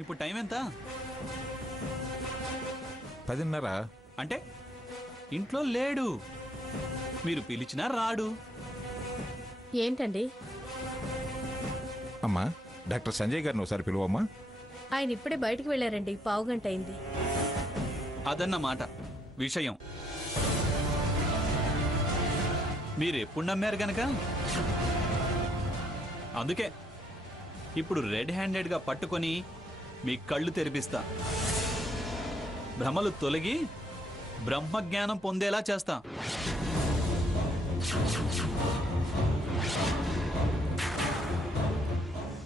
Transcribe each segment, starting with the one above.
ఇప్పుడు టైం ఎంత? 10:30. అంటే ఇంట్లో లేడు, మీరు పిలిచినా రాడు. ఏంటండి? అమ్మా, డాక్టర్ సంజయ్ గారిని ఒకసారి పిలువమ్మా. ఆయన ఇప్పుడే బయటికి వెళ్ళారండి, పావుగంట అయింది. అదన్నమాట విషయం. మీరెప్పుడు నమ్మారు గనక అందుకే ఇప్పుడు రెడ్ హ్యాండెడ్గా పట్టుకొని మీ కళ్ళు తెరిపిస్తా, భ్రమలు తొలగి బ్రహ్మజ్ఞానం పొందేలా చేస్తా.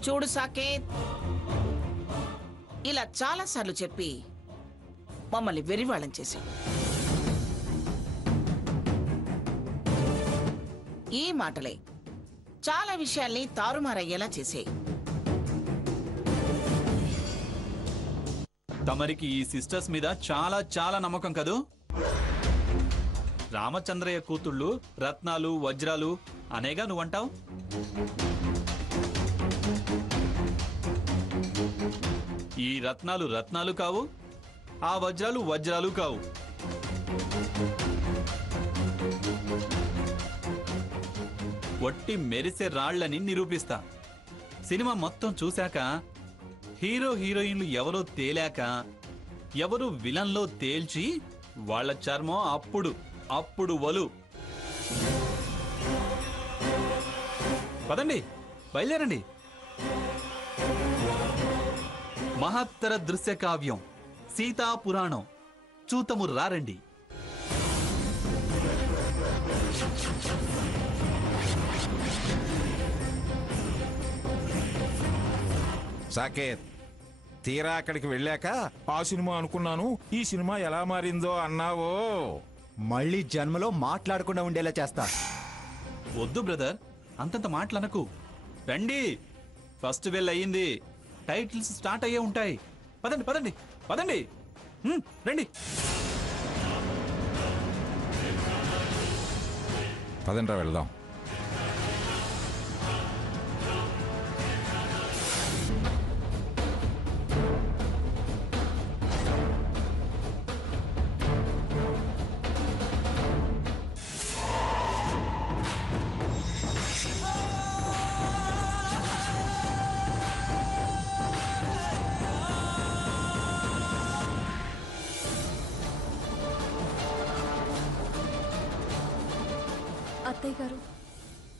చూడు సాకేత్, ఇలా చాలాసార్లు చెప్పి మమ్మల్ని వెరివాళం చేశావు. ఈ మాటలే చాలా విషయాల్ని తారుమారయ్యేలా చేసాయి. తమరికి ఈ సిస్టర్స్ మీద చాలా చాలా నమ్మకం కదూ? రామచంద్రయ్య కూతుళ్ళు రత్నాలు వజ్రాలు అనేగా నువ్వంటావు. ఈ రత్నాలు రత్నాలు కావు, ఆ వజ్రాలు వజ్రాలు కావు. ఒట్టి మెరిసే రాళ్లని నిరూపిస్తా. సినిమా మొత్తం చూశాక హీరో హీరోయిన్లు ఎవరో తేలాక, ఎవరు విలన్లో తేల్చి వాళ్ళ చర్మం అప్పుడు అప్పుడు వలు. పదండి, బయలుదేరండి. మహత్తర దృశ్య కావ్యం సీతా పురాణం చూతము రారండి. సాకేత్, తీరా అక్కడికి వెళ్ళాక ఆ సినిమా అనుకున్నాను, ఈ సినిమా ఎలా మారిందో అన్నావో. మళ్ళీ జన్మలో మాట్లాడకుండా ఉండేలా చేస్తా. వద్దు బ్రదర్, అంతంత మాటలనకు. రండి, ఫస్ట్ బెల్ అయ్యింది, టైటిల్స్ స్టార్ట్ అయ్యే ఉంటాయి. పదండి పదండి పదండి, రండి. పదండ్రా వెళ్దాం. అత్తయ్య గారు,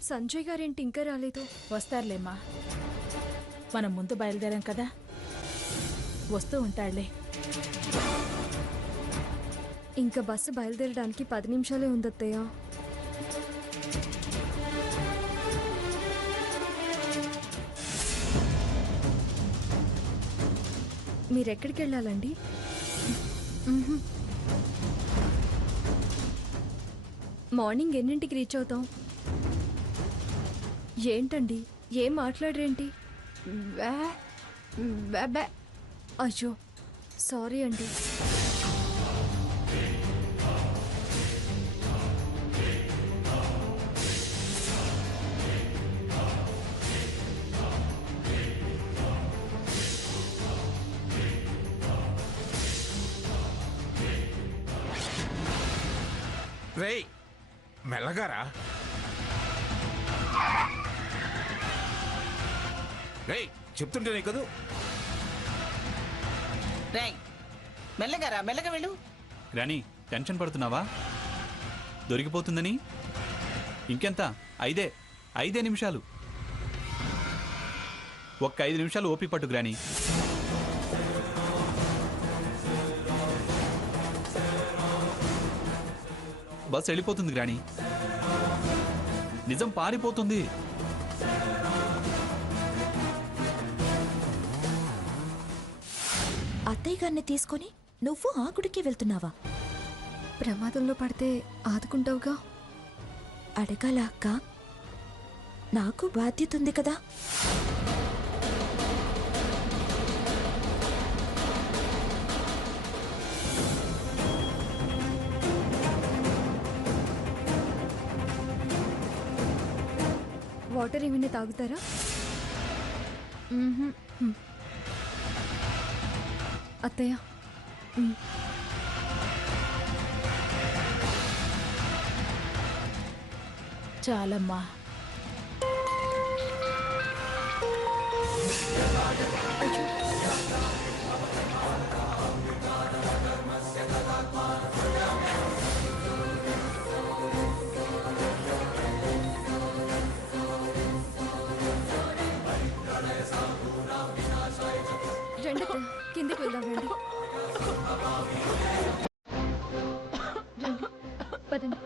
సంజయ్ గారేంటి ఇంకా రాలేదు? వస్తారులేమ్మా, మనం ముందు బయలుదేరాం కదా, వస్తూ ఉంటాడులే. ఇంకా బస్సు బయలుదేరడానికి 10 నిమిషాలే ఉంది అత్తయ్య. మీరెక్కడికి వెళ్ళాలండి? మార్నింగ్ ఎన్నింటికి రీచ్ అవుతాం? ఏంటండి, ఏం మాట్లాడరేంటి? అయ్యో సారీ అండి. రేయ్, మెల్లగారా. రేయ్, చెప్తుంటేనే కదూ. రేయ్, మెల్లగా మెల్లగా వెళ్ళు. రాణి, టెన్షన్ పడుతున్నావా దొరికిపోతుందని? ఇంకెంత? 5 నిమిషాలు. ఒక్క 5 నిమిషాలు ఓపి పట్టు గ్రాని. బస్ వెళ్ళిపోతుంది గ్రాని, నిజం పారిపోతుంది. అత్తయ్య గారిని తీసుకొని నువ్వు ఆ గుడికి వెళ్తున్నావా? ప్రమాదంలో పడితే ఆదుకుంటావుగా? అడగాల అక్క, నాకు బాధ్యత ఉంది కదా. వాటర్ ఏమైనా తాగుతారా? అత్తయ్య చాలమ్మా. రండి అత్తయ్య, కిందికి వెళ్దాం రండి. రండి, పదండి.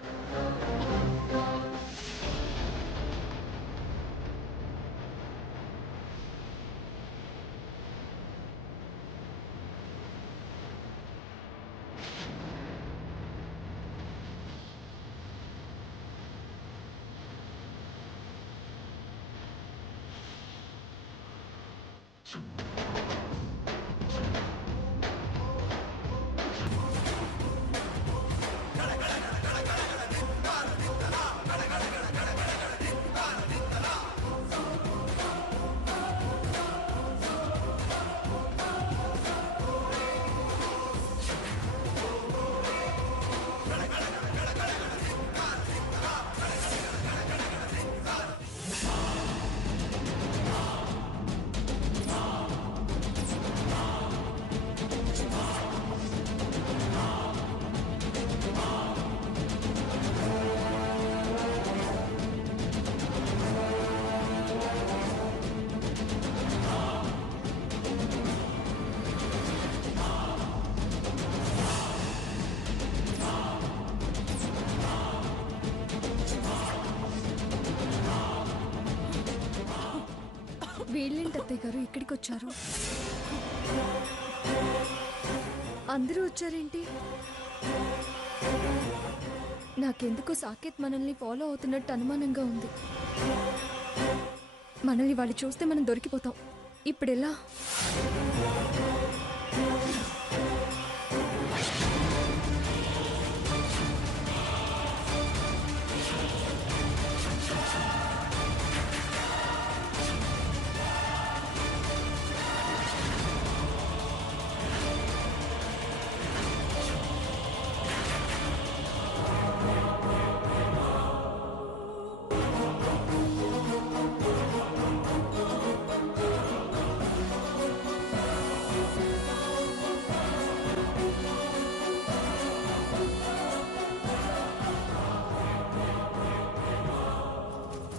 వీళ్ళేంటి అత్తయ్య గారు ఇక్కడికి వచ్చారు? అందరూ వచ్చారేంటి? నాకెందుకో సాకేత్ మనల్ని ఫాలో అవుతున్నట్టు అనుమానంగా ఉంది. మనల్ని వాళ్ళు చూస్తే మనం దొరికిపోతాం. ఇప్పుడెలా?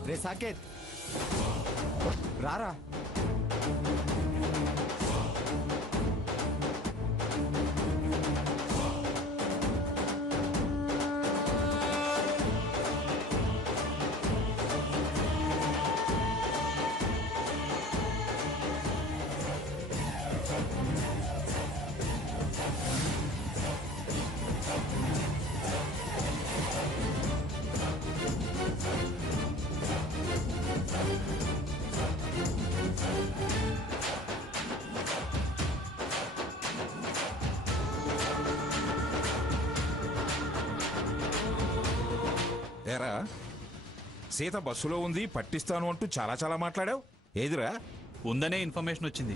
రే సాకేత్, రారా. ఏరా, సీత బస్సులో ఉంది, పట్టిస్తాను అంటూ చాలా చాలా మాట్లాడావు. ఏదిరా? ఉందనే ఇన్ఫర్మేషన్ వచ్చింది.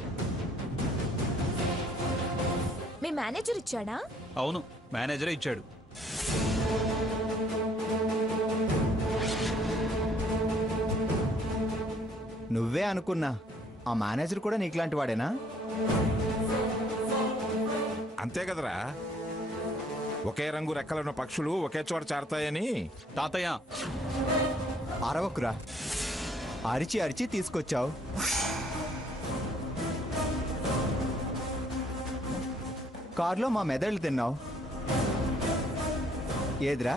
మీ మేనేజర్ ఇచ్చాడా? అవును, మేనేజరే ఇచ్చాడు. నువ్వే అనుకున్నా, ఆ మేనేజర్ కూడా నీకులాంటి వాడేనా? అంతే కదరా, ఒకే రంగు రెక్కలున్న పక్షులు ఒకే చోట చేరతాయని. తాతయ్య, అరవకురా, అరిచి అరిచి తీసుకొచ్చావు. కారులో మా మెదళ్ళు తిన్నావు. ఏదిరా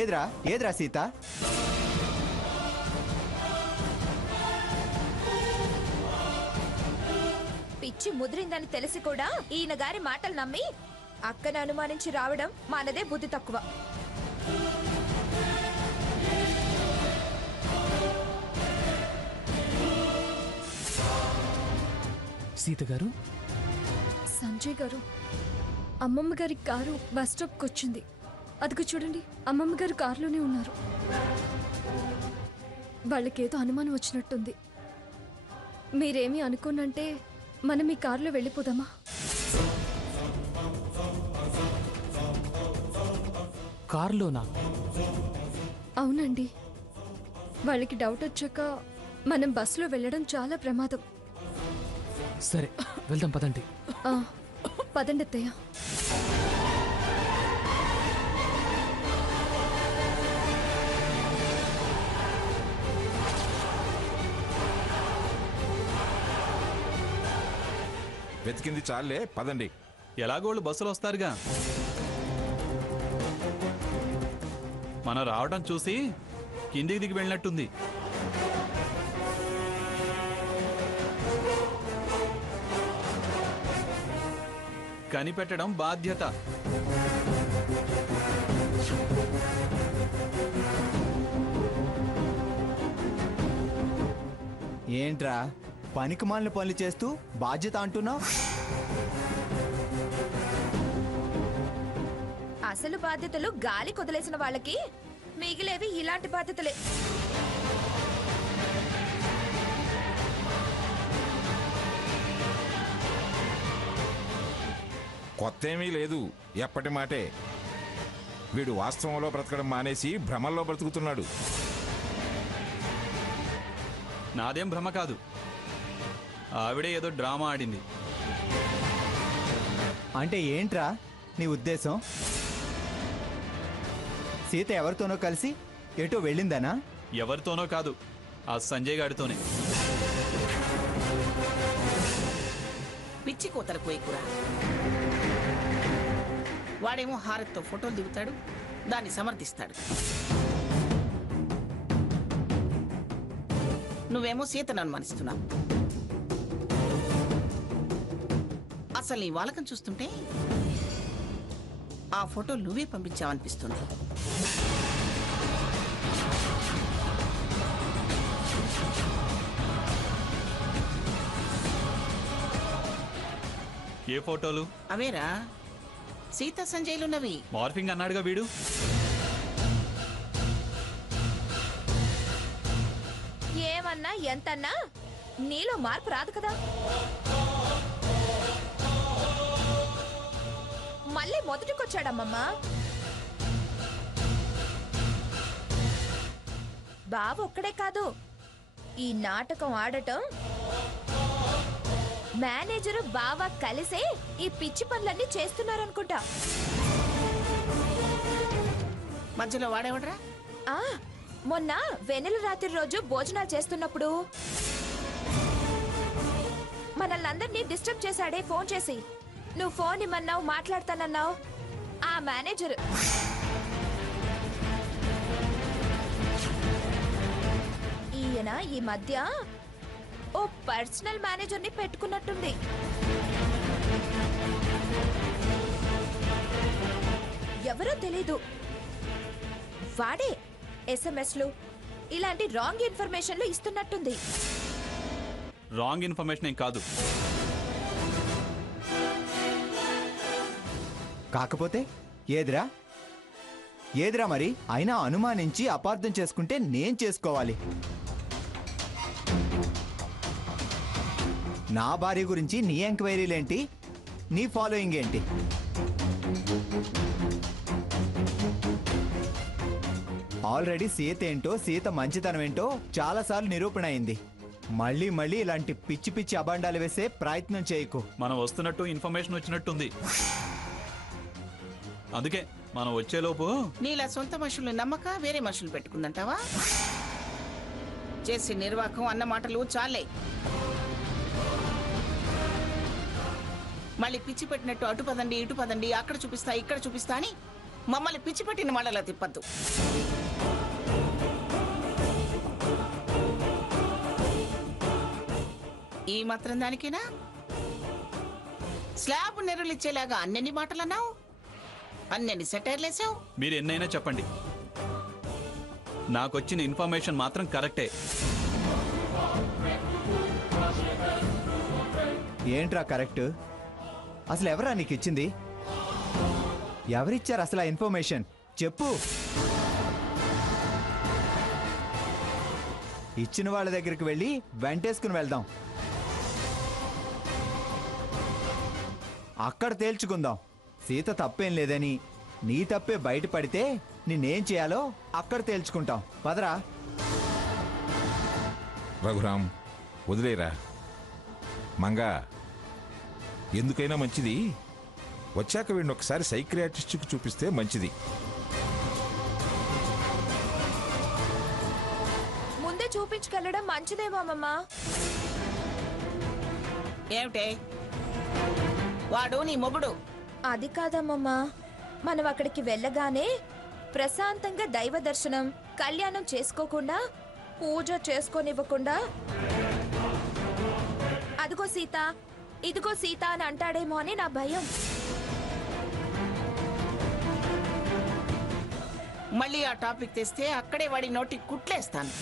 ఏదిరా ఏదిరా సీత? పిచ్చి ముదిరిందని తెలిసి కూడా ఈయన గారి మాటలు నమ్మి అక్కని అనుమానించి రావడం మనదే బుద్ధి తక్కువ. సీత గారు, సంజయ్ గారు, అమ్మమ్మ గారి కారు బస్ స్టాప్కి వచ్చింది. అదిగో చూడండి, అమ్మమ్మ గారు కారులోనే ఉన్నారు. వాళ్ళకేదో అనుమానం వచ్చినట్టుంది. మీరేమీ అనుకోనంటే మనం ఈ కారులో వెళ్ళిపోదామా? కారులోనా? అవునండి, వాళ్ళకి డౌట్ వచ్చాక మనం బస్సులో వెళ్ళడం చాలా ప్రమాదం. సరే వెళ్దాం పదండి. ఆ, పదండి అత్తయ్య. వెతికింది చాలే, పదండి. ఎలాగోళ్ళు బస్సులు వస్తారుగా. మనం రావడం చూసి కిందికి దిగి వెళ్ళినట్టుంది. కనిపెట్టడం బాధ్యత. ఏంట్రా పనికిమాలిన పనులు చేస్తూ బాధ్యత అంటున్నావు? అసలు బాధ్యతలు గాలి కొదిలేసిన వాళ్ళకి మిగిలేవి ఇలాంటి బాధ్యతలే. కొత్త ఏమీ లేదు, ఎప్పటి మాటే. వీడు వాస్తవంలో బ్రతకడం మానేసి భ్రమల్లో బ్రతుకుతున్నాడు. నాదేం భ్రమ కాదు, ఆవిడే ఏదో డ్రామా ఆడింది. అంటే ఏంట్రా నీ ఉద్దేశం? సీత ఎవరితోనో కలిసి ఎటో వెళ్ళిందనా? ఎవరితోనో కాదు, ఆ సంజయ్ గారితోనే. పిచ్చి కూతరు కోయకురా. వాడేమో హారత్తో ఫోటోలు దిగుతాడు, దాన్ని సమర్థిస్తాడు. నువ్వేమో సీతను అనుమానిస్తున్నావు. అసలు నీ వాలకం చూస్తుంటే ఆ ఫోటో నువ్వే పంపించావనిపిస్తుంది. ఏ ఫోటోలు? అవేరా సీత సంజయ్లున్నవి. మార్ఫింగ్ అన్నాడుగా వీడు. ఏమన్నా ఎంతన్నా నీలో మార్పు రాదు కదా. మళ్ళీ మొదటికొచ్చాడమ్మమ్మా. బావ ఒక్కడే కాదు, ఈ నాటకం ఆడటం మేనేజరు బావ కలిసే ఈ పిచ్చి పనులన్నీ చేస్తున్నారనుకుంటా. మధ్యలో వాడేవడరా? ఆ మొన్న వెన్నెల రాత్రి రోజు భోజనాలు చేస్తున్నప్పుడు మనల్నందరినీ డిస్టర్బ్ చేశాడే ఫోన్ చేసి. నువ్వు ఫోన్ ఇమ్మన్నావు, మాట్లాడతానన్నావు. ఆ మేనేజర్. ఈయన ఈ మధ్య ఓ పర్సనల్ మేనేజర్ని పెట్టుకున్నట్టుంది. ఎవరో తెలీదు, వాడే ఎస్ఎంఎస్లు ఇలాంటి రాంగ్ ఇన్ఫర్మేషన్లు ఇస్తున్నట్టుంది. రాంగ్ ఇన్ఫర్మేషన్ ఏం కాదు. కాకపోతే ఏదిరా ఏదిరా మరి? అయినా అనుమానించి అపార్థం చేసుకుంటే నేను చేసుకోవాలి. నా భార్య గురించి నీ ఎంక్వైరీలేంటి? నీ ఫాలోయింగ్ ఏంటి? ఆల్రెడీ సీత ఏంటో, సీత మంచితనం ఏంటో చాలాసార్లు నిరూపణ అయింది. మళ్ళీ మళ్ళీ ఇలాంటి పిచ్చి పిచ్చి అబాండాలు వేసే ప్రయత్నం చేయకు. మనం వస్తున్నట్టు ఇన్ఫర్మేషన్ వచ్చినట్టుంది. అందుకే మనం వచ్చేలోపు నీలా సొంత మనుషుల్ని నమ్మక వేరే మనుషులు పెట్టుకుందంటావా? చేసే నిర్వాహకం అన్న మాటలు చాలే. మళ్ళీ పిచ్చి పెట్టినట్టు అటు పదండి ఇటు పదండి, అక్కడ చూపిస్తా ఇక్కడ చూపిస్తా అని మమ్మల్ని పిచ్చి పెట్టిన మాటలా తిప్పద్దు. ఈ మాత్రం దానికేనా స్లాబ్ నెరలిచ్చేలాగా అన్నెన్ని మాటలు అన్నావు, అన్నెన్ని సెటైర్లేసావు? మీరు ఎన్నైనా చెప్పండి, నాకొచ్చిన ఇన్ఫర్మేషన్ మాత్రం కరెక్టే. ఏంట్రా కరెక్ట్? అసలు ఎవరా నీకు ఇచ్చింది? ఎవరిచ్చారు అసలు ఆ ఇన్ఫర్మేషన్? చెప్పు. ఇచ్చిన వాళ్ళ దగ్గరికి వెళ్ళి వెంటేసుకుని వెళ్దాం, అక్కడ తేల్చుకుందాం. సీత తప్పేం లేదని నీ తప్పే బయట పడితే నేనేం చేయాలో అక్కడ తేల్చుకుంటాం. పదరా. రఘురాం వదిలేరా. మంగా ఎందుకైనా మంచిది వచ్చాక వీడిని ఒకసారి సైక్రియాటిస్ట్కి చూపిస్తే మంచిది. ముందే చూపించుకెళ్ళడం మంచిదేమో అమ్మమ్మ. ఏమిటే వాడు నీ మొగుడు. అది కాదమ్మమ్మ, మనం అక్కడికి వెళ్ళగానే ప్రశాంతంగా దైవ దర్శనం కళ్యాణం చేసుకోకుండా పూజ చేసుకోనివ్వకుండా అదిగో సీత ఇదిగో సీత అని అంటాడేమో అని నా భయం. మళ్ళీ ఆ టాపిక్ తెస్తే అక్కడే వాడి నోటికి కుట్లేస్తాను.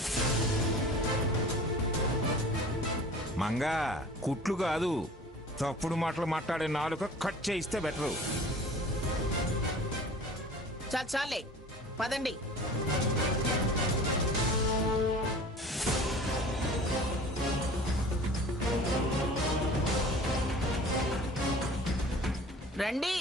మంగా కుట్లు కాదు, తప్పుడు మాటలు మాట్లాడే నాలుక కట్ చేయిస్తే బెటరు. చాలే పదండి. రండి.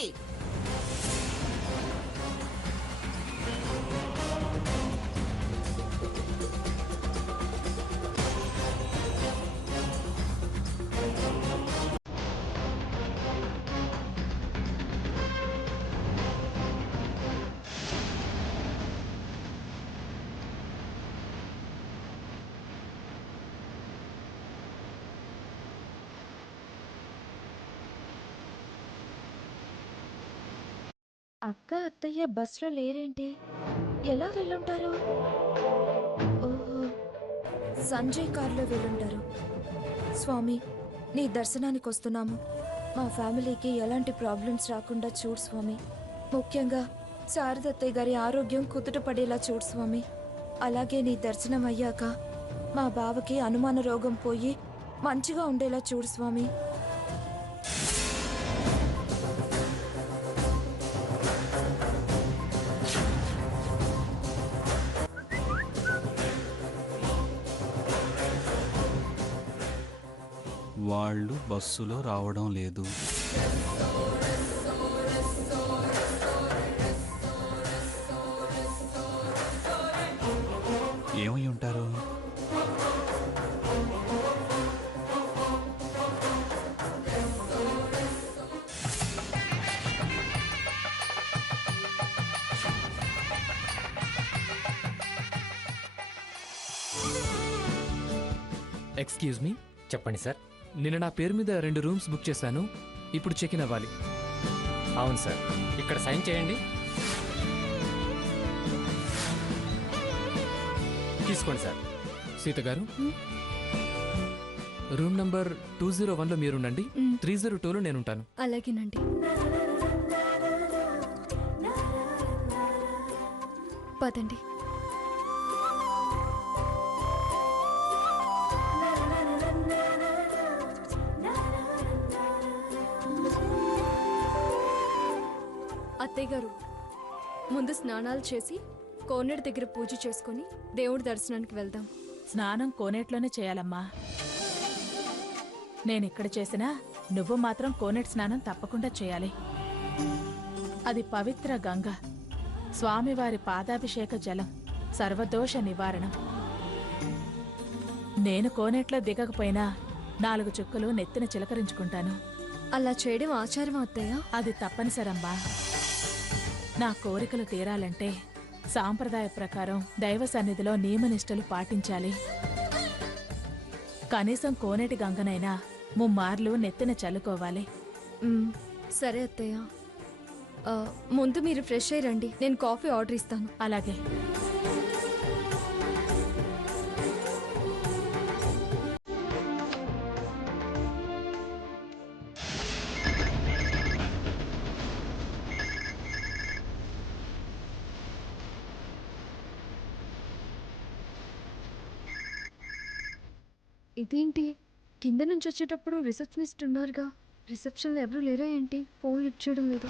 అక్క అత్తయ్య బస్సులో లేరేంటి? ఎలా వెళ్ళుంటారు? ఓహో, సంజయ్ కారులో వెళ్ళుంటారు. స్వామి, నీ దర్శనానికి వస్తున్నాము. మా ఫ్యామిలీకి ఎలాంటి ప్రాబ్లమ్స్ రాకుండా చూడు స్వామి. ముఖ్యంగా శారదత్తయ్య గారి ఆరోగ్యం కుదుటపడేలా చూడు స్వామి. అలాగే నీ దర్శనం అయ్యాక మా బావకి అనుమాన రోగం పోయి మంచిగా ఉండేలా చూడు స్వామి. వాళ్ళు బస్సులో రావడం లేదు. ఏమై ఉంటారు? Excuse me. చెప్పండి సార్. నిన్న నా పేరు మీద 2 రూమ్స్ బుక్ చేశాను. ఇప్పుడు చెక్ ఇన్ అవ్వాలి. అవును సార్. ఇక్కడ సైన్ చేయండి. తీసుకోండి సార్. సీత గారు, రూమ్ నంబర్ 201లో మీరుండండి. 302లో నేనుంటాను. అలాగేనండి. పదండి. అత్తయ్య గారు, ముందు స్నానాలు చేసి కోనేటి దగ్గర పూజ చేసుకుని దేవుడి దర్శనానికి వెళ్దాం. స్నానం కోనేట్లోనే చేయాలమ్మా. నేనిక్కడ చేసినా నువ్వు మాత్రం కోనేటి స్నానం తప్పకుండా చేయాలి. అది పవిత్ర గంగ, స్వామివారి పాదాభిషేక జలం, సర్వదోష నివారణం. నేను కోనేట్లో దిగకపోయినా 4 చుక్కలు నెత్తిన చిలకరించుకుంటాను. అలా చేయడం ఆచారం అత్తయ్య? అది తప్పనిసరమ్మా. నా కోరికలు తీరాలంటే సాంప్రదాయ ప్రకారం దైవ సన్నిధిలో నియమనిష్టలు పాటించాలి. కనీసం కోనేటి గంగనైనా 3 మార్లు నెత్తిన చల్లుకోవాలి. సరే అత్తయ్య. ముందు మీరు ఫ్రెష్ అయ్యి రండి, నేను కాఫీ ఆర్డర్ ఇస్తాను. అలాగే. ఇదేంటి, కింద నుంచి వచ్చేటప్పుడు రిసెప్షనిస్ట్ ఉన్నారుగా, రిసెప్షన్లో ఎవరు లేరా ఏంటి? ఫోన్ లిఫ్ట్ చేయడం లేదు.